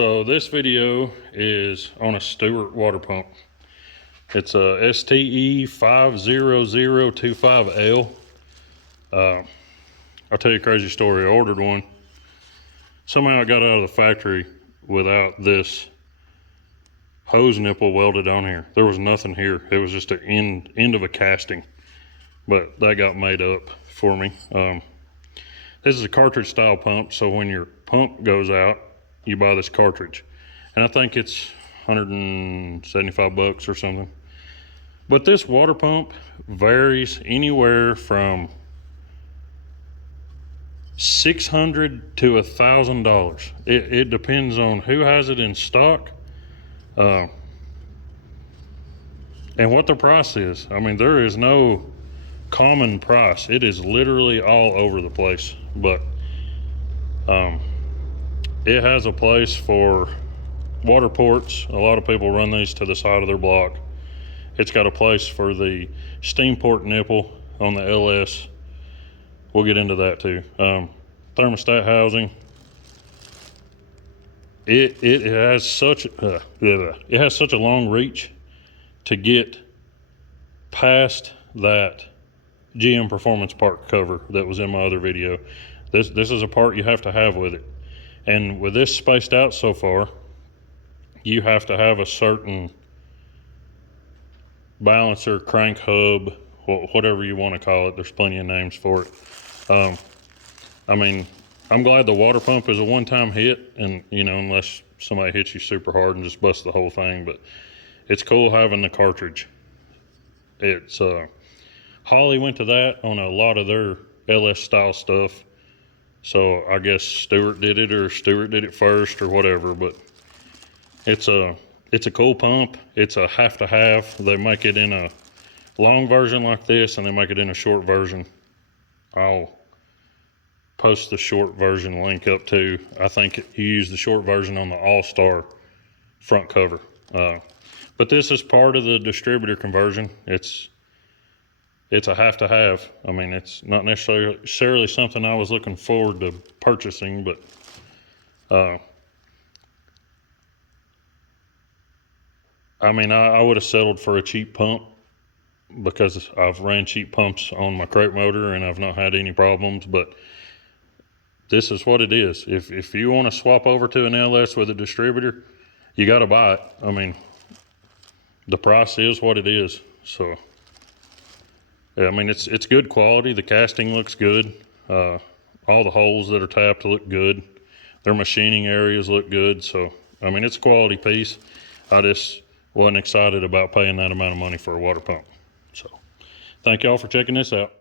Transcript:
So this video is on a Stewart water pump. It's a STE 50025L. I'll tell you a crazy story. I ordered one. Somehow I got out of the factory without this hose nipple welded on here. There was nothing here. It was just an end of a casting, but that got made up for me. This is a cartridge style pump, so when your pump goes out, you buy this cartridge, and I think it's 175 bucks or something. But this water pump varies anywhere from $600 to $1,000. It depends on who has it in stock and what the price is. I mean, there is no common price. It is literally all over the place, but it has a place for water ports. A lot of people run these to the side of their block. It's got a place for the steam port nipple on the LS. We'll get into that too. Thermostat housing. It has such a long reach to get past that GM Performance part cover that was in my other video. This is a part you have to have with it. And with this spaced out so far, you have to have a certain balancer, crank hub, whatever you want to call it. There's plenty of names for it. I mean, I'm glad the water pump is a one-time hit, and you know, unless somebody hits you super hard and just busts the whole thing. But it's cool having the cartridge. It's Holley went to that on a lot of their LS style stuff. So I guess Stewart did it, or Stewart did it first, or whatever. But it's a cool pump. It's a half to half. They make it in a long version like this, and they make it in a short version. I'll post the short version link up too. I think you use the short version on the All-Star front cover. But this is part of the distributor conversion. It's a have to have. I mean, it's not necessarily something I was looking forward to purchasing, but I mean, I would have settled for a cheap pump because I've ran cheap pumps on my crate motor and I've not had any problems. But this is what it is. If you want to swap over to an LS with a distributor, you got to buy it. I mean, the price is what it is. So yeah, I mean, it's good quality. The casting looks good. All the holes that are tapped look good. Their machining areas look good. So, I mean, it's a quality piece. I just wasn't excited about paying that amount of money for a water pump. So, thank y'all for checking this out.